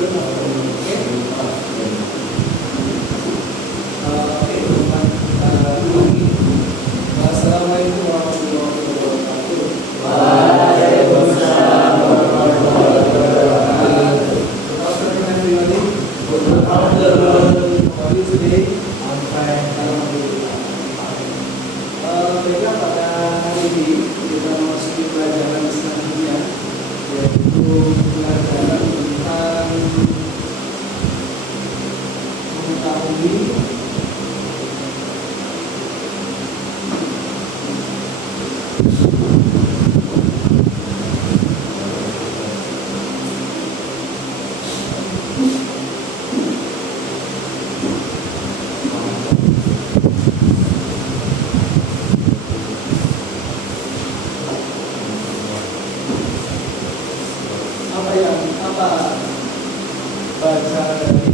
teman-teman, kita ulangi. Assalamualaikum warahmatullahi wabarakatuh. Waalaikumsalam warahmatullahi wabarakatuh. How are you today? I'm fine. Alhamdulillah. Baiklah, pada hari ini kita memasuki pelajaran selanjutnya, yaitu pelajaran tentang mengetahui apa baca dari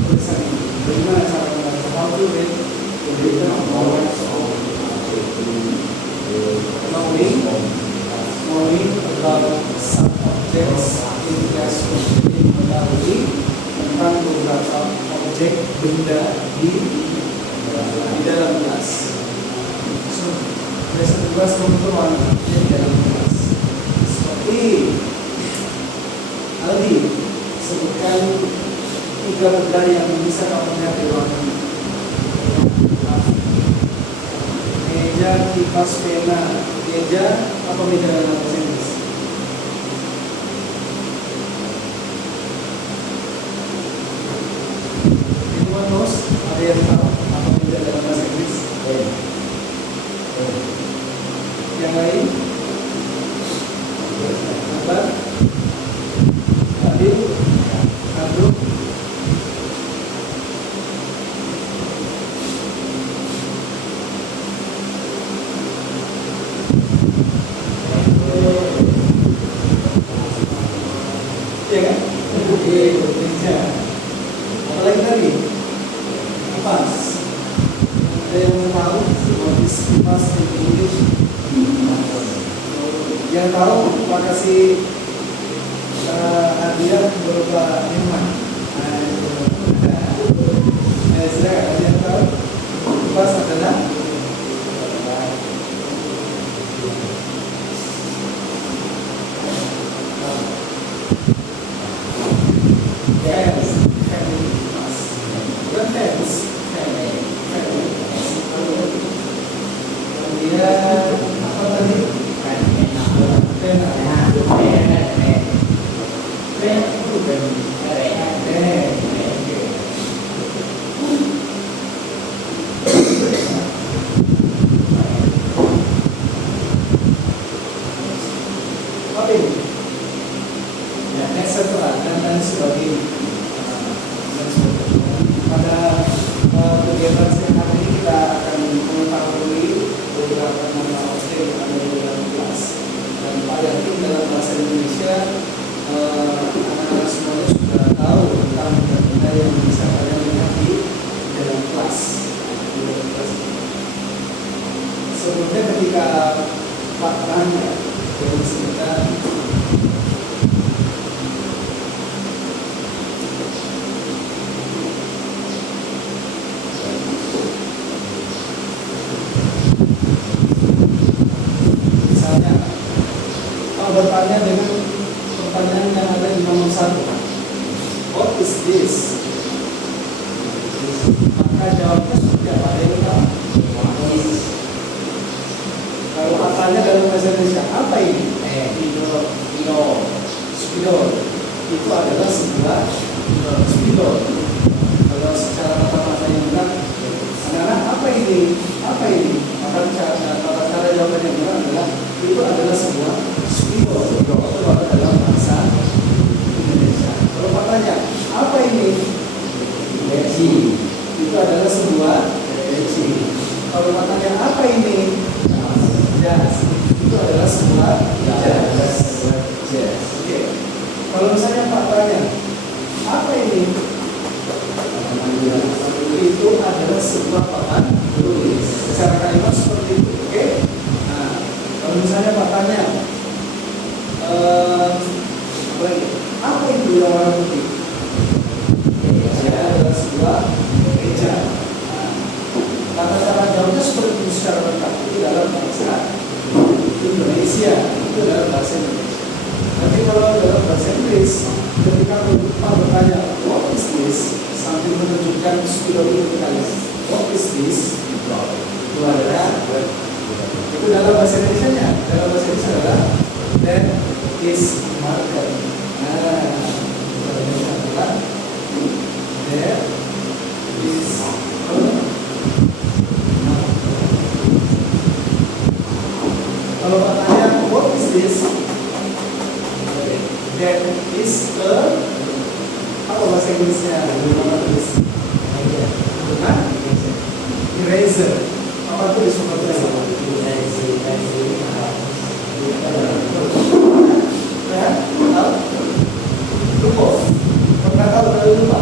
tulisan ini. Bagaimana cara membaca? How to read the written words of knowing about some objects in classroom. Jadi mengetahui tentang beberapa objek benda di dalam kelas. So, lesson 12 kebetulan di dalam kelas. Seperti Aldi, sebutkan 3 benda yang bisa kamu lihat di ruangan ini. Meja, kipas, pena. Meja, apa meja dalam bahasa Inggris? Anyone knows? Ada yang tahu apa meja dalam bahasa Inggris? Yang lain? Apa? Adil? Abdul? Iya kan? Oke, meja. Apa lagi tadi? Kipas. Ada yang mau tahu? What is kipas in English? Yang tahu, terima kasih hadiah berupa minuman. Silakan, ada yang tahu? Kipas adalah sebelumnya ketika Pak tanya dari sekitar misalnya Pak bertanya dengan pertanyaan yang ada di nomor 1, what is this? Maka jawabnya sudah ada yang tahu. Kalau katanya dalam bahasa Indonesia apa ini? Spidol. Itu adalah sebuah spidol. Kalau secara kata-kata yang benar, anak-anak apa ini? Apa ini? Maka cara jawaban yang benar adalah itu adalah sebuah spidol. Itu ada dalam bahasa Indonesia. Kalau katanya apa ini? Besi. Itu adalah sebuah besi. Kalau katanya apa ini? Jas. Itu adalah sebuah jas. Oke. Kalau misalnya Pak tanya, apa ini? Itu adalah sebuah papan tulis. Secara kalimat seperti itu. Oke. Nah, kalau misalnya Pak tanya, lagi. Apa itu yang warna putih? Ada sebuah meja. Nah, tata cara jawabnya seperti itu secara lengkap. Itu dalam bahasa Indonesia. Itu dalam bahasa Indonesia. Nanti kalau dalam bahasa Inggris, ketika Pak bertanya, what is this? Sambil menunjukkan spidol kalian. What is this? Itu adalah itu dalam bahasa Indonesia-nya. Dalam bahasa Indonesia adalah that is marker. Nah, dalam bahasa adalah that is kalau bertanya what is this? That is a apa bahasa Inggrisnya? Eraser. Apa itu disebut eraser? Ya, tahu? Lupa. Pernah tahu kalau lupa?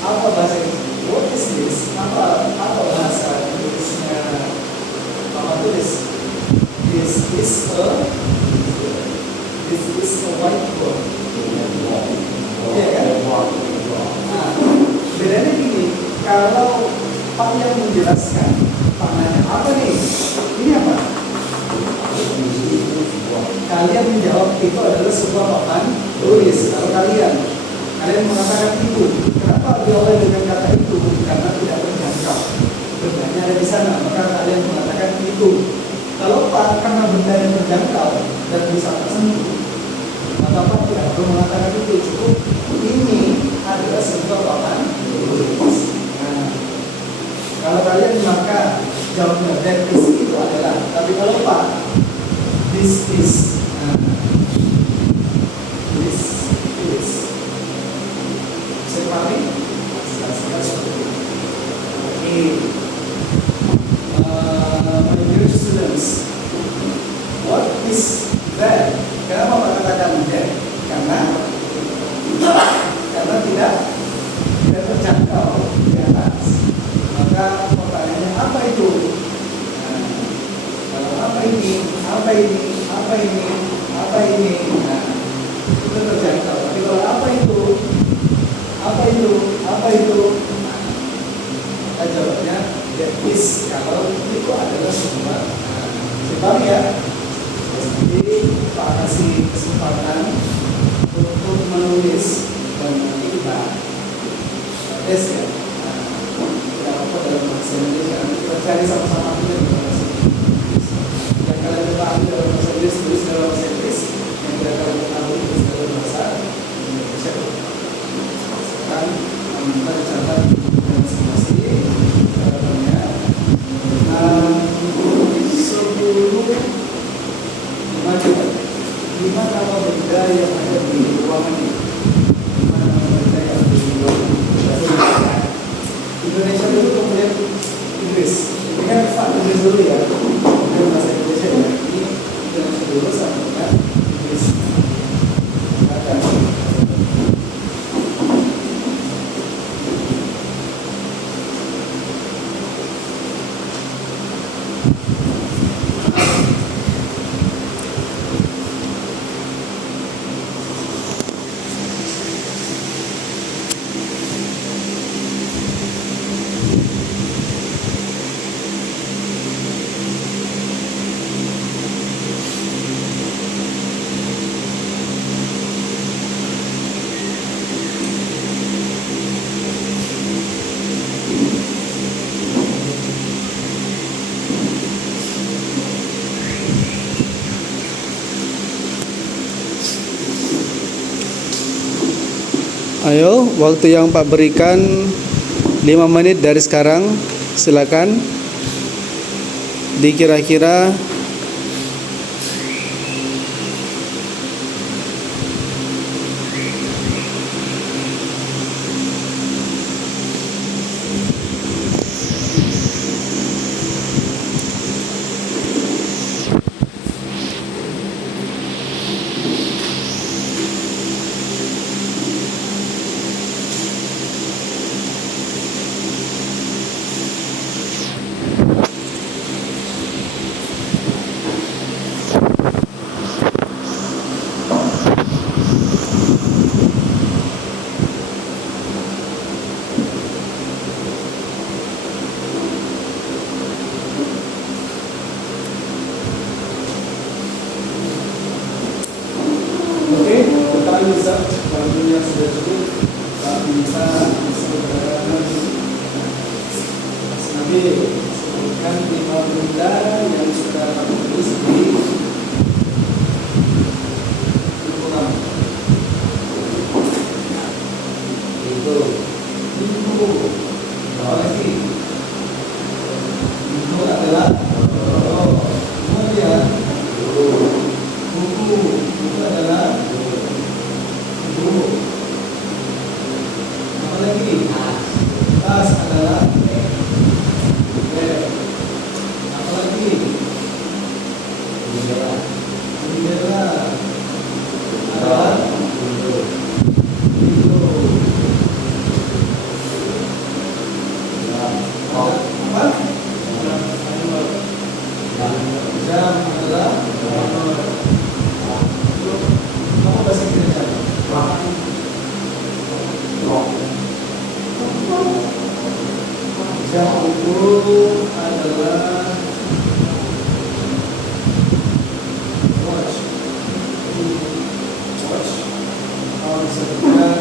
Apa bahasa Inggris? What is this? Apa bahasa Inggrisnya? Apa tulis? This is a whiteboard. Iya kan? Nah, bedanya gini. Kalau Pak yang menjelaskan, Pak nanya apa nih? Ini apa? Kalian menjawab itu adalah sebuah papan tulis. Kalau kalian mengatakan itu, kenapa diawali dengan kata itu? Karena tidak terjangkau. Bendanya ada di sana, maka kalian mengatakan itu. Kalau Pak karena bendanya terjangkau dan bisa tersentuh, maka Pak tidak perlu mengatakan itu. Cukup ini adalah sebuah papan tulis. Nah, kalau kalian maka jawabnya that is itu adalah. Tapi kalau Pak this is this is separi seperti itu. My dear students, what is that? Kenapa Pak katakan that? Karena tidak terjangkau di atas. Maka pertanyaannya apa itu? Kalau apa ini? Nah, itu terjangkau. Tapi kalau apa itu? Kita jawabnya that is. Kalau itu adalah sebuah sebab ya. Jadi Pak kasih kesempatan untuk menulis dan nanti kita tes ya. Tidak apa dalam bahasa Indonesia. Kita cari sama-sama kita di bahasa Inggris. Yang kalian ketahui dalam bahasa Inggris tulis dalam bahasa Inggris. Yang tidak kalian ketahui tulis dalam bahasa Indonesia. Sekarang kita dicatat masing-masing catatannya 5 nama benda yang ada di ruangan ini. 5 nama benda yang ada di ruangan ini. Indonesia dulu kemudian Inggris. Ini kan Pak Inggris dulu ya. Kemudian bahasa Indonesia ya. Ini Indonesia dulu sama dengan Inggris. Silakan. Ayo, waktu yang Pak berikan 5 menit dari sekarang. Silakan. Dikira-kira waktunya sudah cukup. Kami minta saudara Mas Nabil sebutkan 5 benda yang sudah kamu tulis di buku kamu. Itu apa lagi? Itu adalah kemudian buku adalah buku. Apa lagi? Tas adalah bag. Apa lagi? Bendera adalah itu. Apa? Jam adalah kamu bahasa Inggris aja. Jam itu adalah watch. Watch. Kalau disebutkan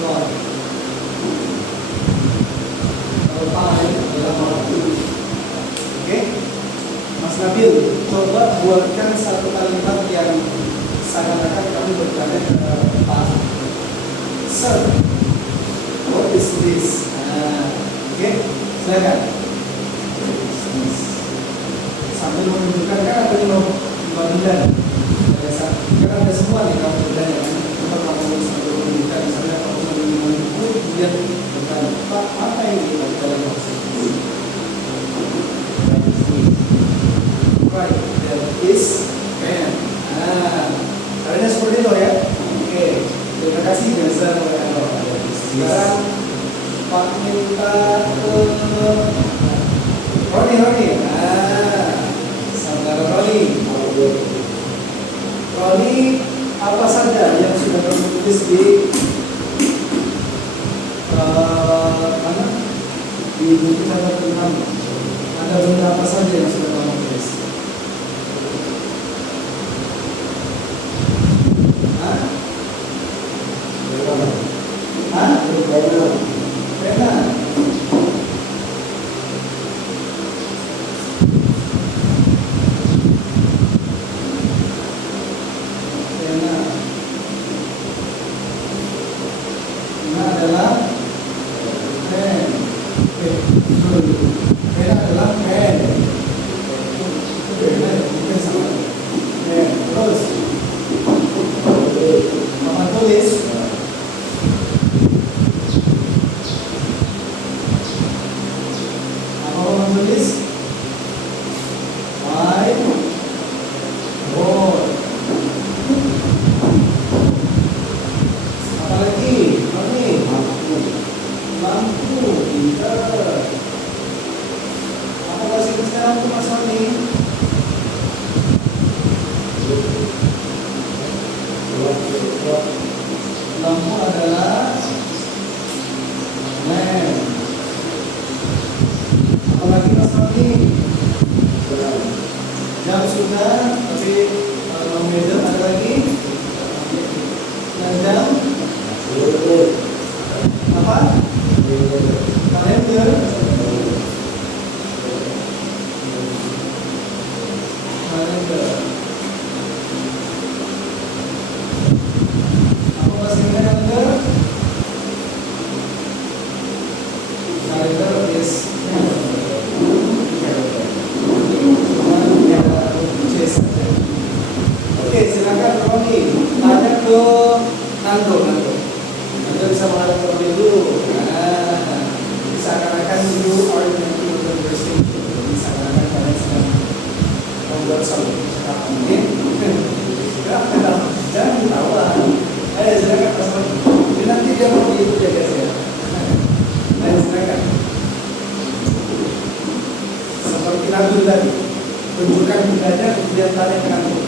clock. Kalau time adalah waktu. Oke, Mas Nabil, coba buatkan satu kalimat yang seakan-akan kamu bertanya ke Pak Sir, what is this? Oke, silakan. Sambil menunjukkan kan ada 5 benda. Kan ada semua nih kamu berdaya kan. Coba kamu sambil menunjukkan, misalnya kamu sambil minum buku, kemudian bertanya, Pak, apa ini dalam maksud? Right, there is pen. Caranya seperti itu ya. Oke, terima kasih Gaza. Sekarang Pak minta ke Roni. Saudara Roni. Roni, apa saja yang sudah kamu tulis di mana? Di buku catatan kamu? Ada benda apa saja yang sudah kamu tulis? Pena. Pena adalah pen. Pena adalah pen. Pena bukan sama. Pen. Terus. Mama tulis. Tulis whiteboard. Apalagi ini lampu. Pintar. Apa bahasa Inggris lampu Mas Roni? Lampu adalah lamp. Apalagi Mas Roni? Jam sudah, tapi meter ada lagi? Dan jam? Apa? Kalender? Kalender. Apa bahasa Inggris kalender? Kalender is Oke, silakan Roni. Tanya ke Nando. Nando bisa menghadap ke Roni dulu. Seakan-akan you are in a conversation. Seakan-akan kalian sedang membuat satu percakapan. Jangan ketawa. Ayo silakan Mas Roni. Nanti dia mau itu jaga saya. Ayo silakan. Seperti Nando tadi. Tunjukkan bendanya, kemudian tanya ke Nando.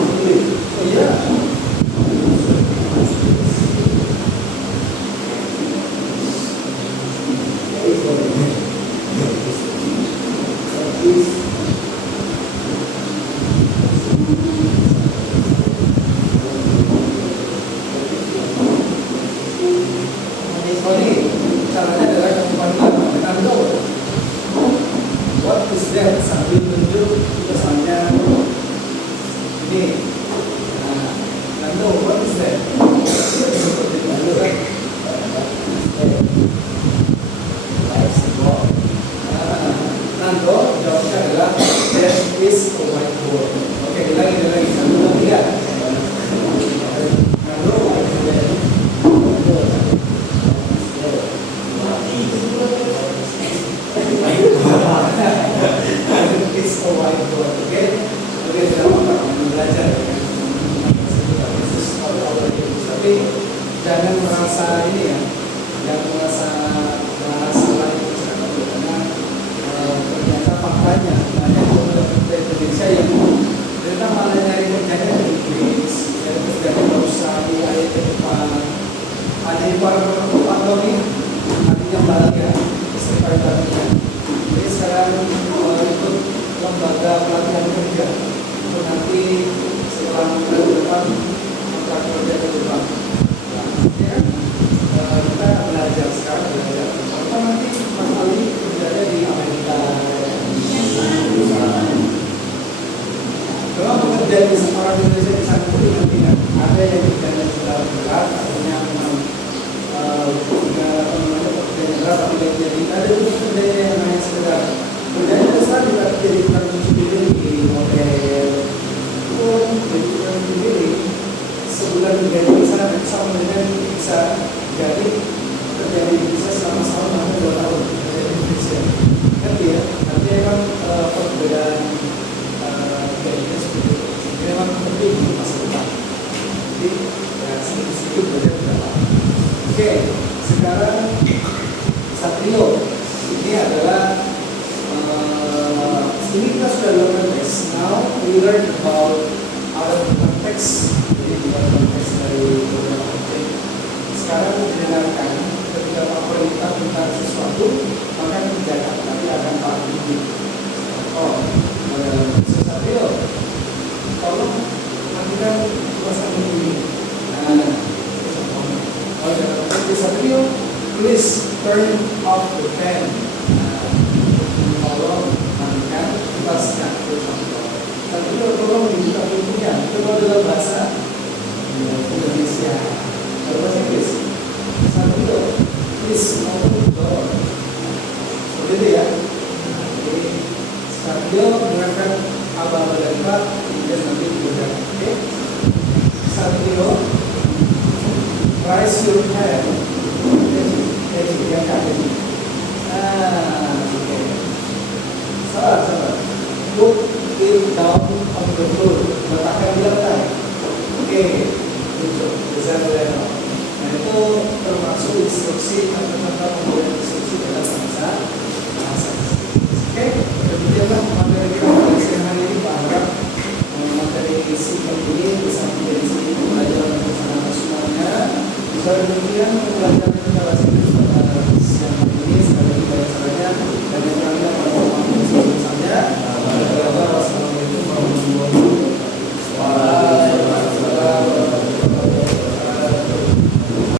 Oh iya. di pantau ini artinya balik ya, istighfar tadinya. Jadi sekarang ikut lembaga pelatihan kerja untuk nanti setelah bulan depan kontrak kerja ke Jepang. Nah, ya kan? Kita belajar sekarang belajar. Apa nanti Mas Ali kerjanya di Amerika? Kalau bekerja di orang Indonesia di sana itu nanti kan ada yang kerjanya sudah berat, artinya memang punya pekerjaan berat, tapi tidak jadi. Ada juga kerjanya yang hanya sekedar kerjanya besar juga jadi tukang cuci piring di hotel. Pun jadi tukang cuci piring sebulan gaji di sana sama dengan bisa jadi kerja di Indonesia selama setahun atau 2 tahun kerja di Indonesia. Kan ya, artinya memang perbedaan gajinya seperti itu. Ini memang penting untuk masa depan. Jadi ya sedikit-sedikit belajar berapa. Oke, sekarang Satrio ini adalah ini kita sudah lakukan tes. Now we learn about out of context. Jadi bukan konteks dari beberapa objek. Sekarang mendengarkan ketika Pak perintah tentang sesuatu maka kerjakan, tapi akan paham ini. Oh, Satrio, tolong matikan tulisan ini. Nah, Satrio, please turn off the fan. Tolong matikan kipasnya. Satrio, tolong dibuka pintunya. Itu adalah bahasa Indonesia. Kalau bahasa Inggris, Satrio, please open the door. Seperti itu ya. Oke, Satrio dengarkan abang dan Pak, kemudian nanti dibacakan. Oke, Satrio, raise your hand. Yang kaki. Oke. Sabar. Put it down on the floor. Letakkan di lantai. Oke. Tunjuk. Bisa mulai. Nah itu termasuk instruksi tentang pemberian instruksi dalam bahasa. Oke. Demikianlah materi kita pada siang hari ini. Pak harap materi singkat ini bisa menjadi sedikit pelajaran untuk anak semuanya. Bisa demikian pelajaran kita bahasa Inggris pada siang hari ini sekali lagi banyak caranya dan yang